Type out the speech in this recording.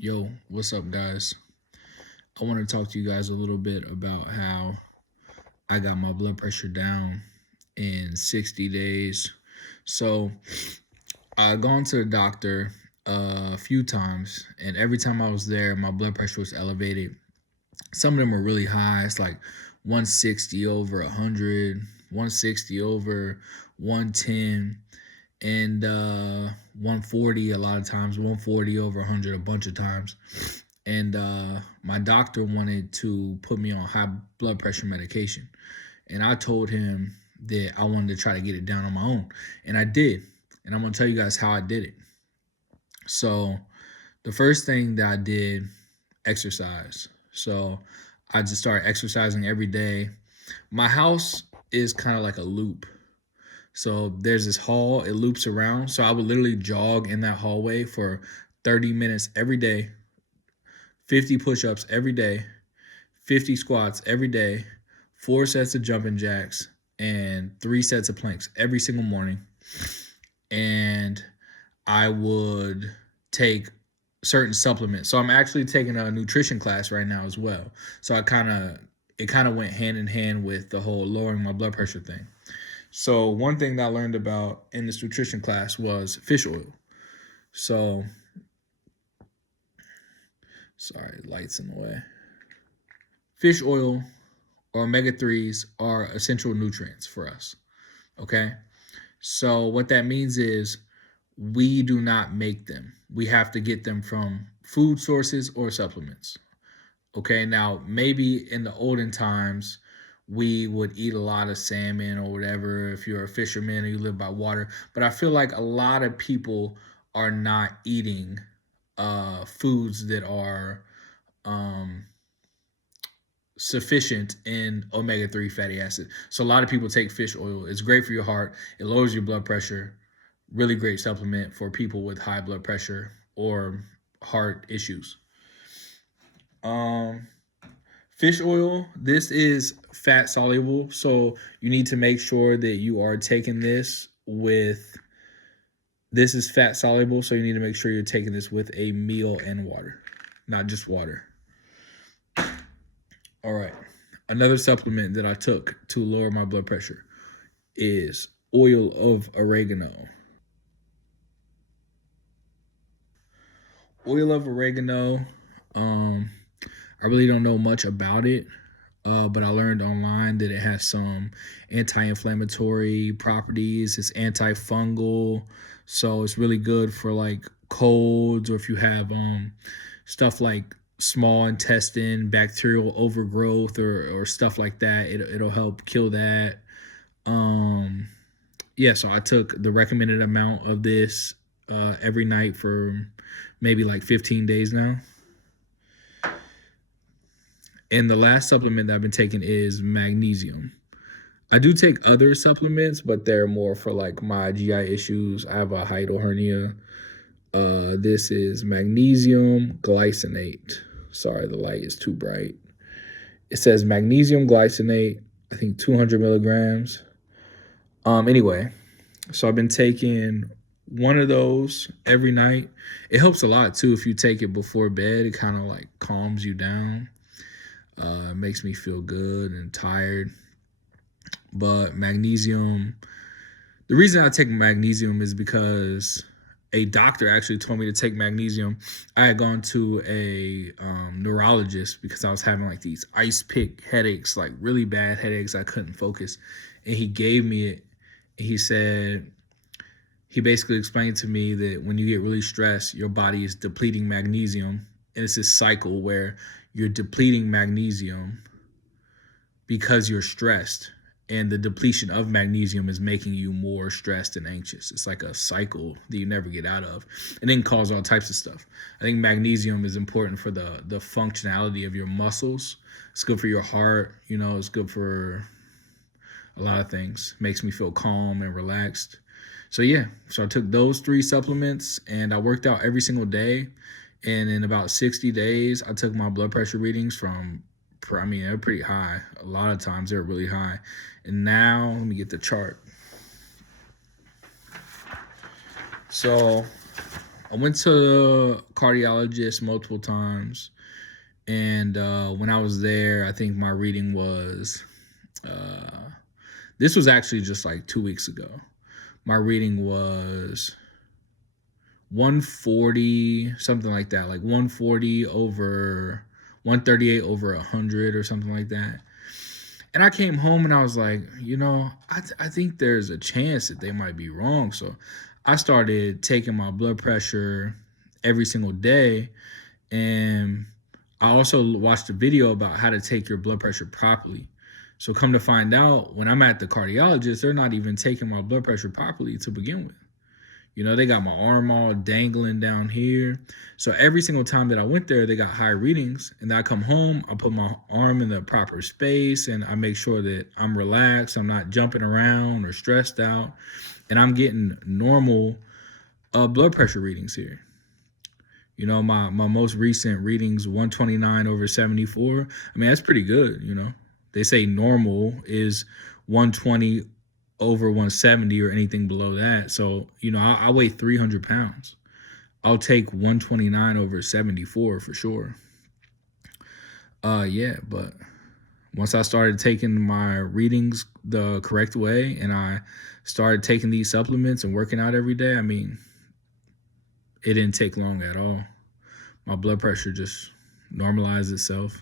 Yo, what's up, guys? I want to talk to you guys a little bit about how I got my blood pressure down in 60 days. So, I've gone to the doctor a few times, and every time I was there, my blood pressure was elevated. Some of them were really high. It's like 160 over 100, 160 over 110, and 140 a lot of times, 140 over 100 a bunch of times. And my doctor wanted to put me on high blood pressure medication. And I told him that I wanted to try to get it down on my own. And I did. And I'm going to tell you guys how I did it. So, the first thing that I did, exercise. So, I just started exercising every day. My house is kind of like a loop. So there's this hall, it loops around. So I would literally jog in that hallway for 30 minutes every day, 50 push ups every day, 50 squats every day, 4 sets of jumping jacks, and 3 sets of planks every single morning. And I would take certain supplements. So I'm actually taking a nutrition class right now as well. So it kind of went hand in hand with the whole lowering my blood pressure thing. So one thing that I learned about in this nutrition class was fish oil. So sorry, lights in the way. Fish oil or omega-3s are essential nutrients for us. Okay? So what that means is we do not make them. We have to get them from food sources or supplements. Okay, now maybe in the olden times we would eat a lot of salmon or whatever if you're a fisherman or you live by water. But I feel like a lot of people are not eating foods that are um, sufficient in omega-3 fatty acid. So a lot of people take fish oil. It's great for your heart. It lowers your blood pressure. Really great supplement for people with high blood pressure or heart issues. Um, Fish oil, this is fat soluble, so you need to make sure that you are taking this is fat soluble, so you need to make sure you're taking this with a meal and water, not just water. All right. Another supplement that I took to lower my blood pressure is oil of oregano. Oil of oregano, um, I really don't know much about it, but I learned online that it has some anti-inflammatory properties. It's antifungal, so it's really good for like colds or if you have stuff like small intestine bacterial overgrowth or stuff like that. It'll help kill that. Um, yeah, so I took the recommended amount of this every night for maybe like 15 days now. And the last supplement that I've been taking is magnesium. I do take other supplements, but they're more for like my GI issues. I have a hiatal hernia. This is magnesium glycinate. Sorry, the light is too bright. It says magnesium glycinate, I think 200 milligrams. Anyway, so I've been taking one of those every night. It helps a lot too if you take it before bed. It kind of like calms you down. Makes me feel good and tired. But magnesium, the reason I take magnesium is because a doctor actually told me to take magnesium. I had gone to a neurologist because I was having like these ice pick headaches, like really bad headaches. I couldn't focus. And he gave me it. He basically explained to me that when you get really stressed, your body is depleting magnesium. And it's this cycle where you're depleting magnesium because you're stressed, and the depletion of magnesium is making you more stressed and anxious. It's like a cycle that you never get out of, and then cause all types of stuff. I think magnesium is important for the functionality of your muscles. It's good for your heart. It's good for a lot of things. Makes me feel calm and relaxed. So yeah, so I took those 3 supplements and I worked out every single day. And in about 60 days, I took my blood pressure readings from, they're pretty high. A lot of times they're really high. And now, let me get the chart. So I went to the cardiologist multiple times, and when I was there, I think my reading was. Uh, this was actually just like 2 weeks ago. My reading was 140, something like that, like 140 over 138 over 100 or something like that. And I came home and I was like, I think there's a chance that they might be wrong. So I started taking my blood pressure every single day. And I also watched a video about how to take your blood pressure properly. So come to find out, when I'm at the cardiologist, they're not even taking my blood pressure properly to begin with. They got my arm all dangling down here. So every single time that I went there, they got high readings. And then I come home, I put my arm in the proper space and I make sure that I'm relaxed. I'm not jumping around or stressed out. And I'm getting normal blood pressure readings here. My most recent readings, 129 over 74. I mean, that's pretty good. They say normal is 120 over 170 or anything below that. So, I weigh 300 pounds. I'll take 129 over 74 for sure. Yeah, but once I started taking my readings the correct way and I started taking these supplements and working out every day, I mean, it didn't take long at all. My blood pressure just normalized itself.